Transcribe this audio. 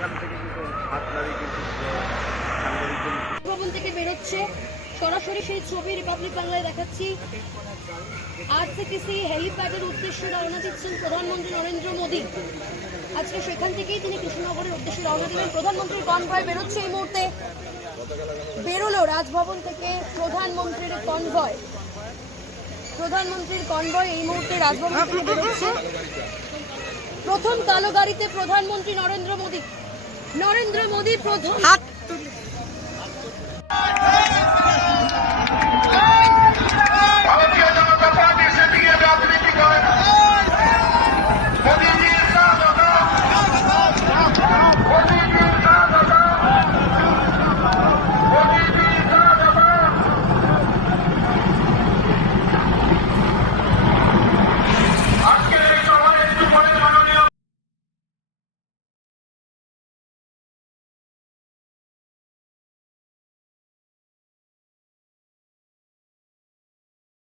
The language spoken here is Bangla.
কিন্তু সাংবাদিকদের ভবন থেকে বেরোচ্ছে। সরাসরি সেই ছবি রিপাবলিক বাংলায় দেখাচ্ছি। আরসিটিসি হেলিপ্যাডের উদ্দেশ্যে রওনা দিচ্ছেন প্রধানমন্ত্রী নরেন্দ্র মোদী। আজকে সেখান থেকেই তিনি কৃষ্ণনগরের উদ্দেশ্যে রওনা দিলেন। প্রধানমন্ত্রীর কনভয় বেরোচ্ছে এই মুহূর্তে। বেরোলো রাজভবন থেকে প্রধানমন্ত্রীর কনভয়। প্রধানমন্ত্রীর কনভয় এই মুহূর্তে রাজভবন থেকে বেরোচ্ছে। প্রথম কালো গাড়িতে প্রধানমন্ত্রী নরেন্দ্র মোদী। নরেন্দ্র মোদী প্রথম হাত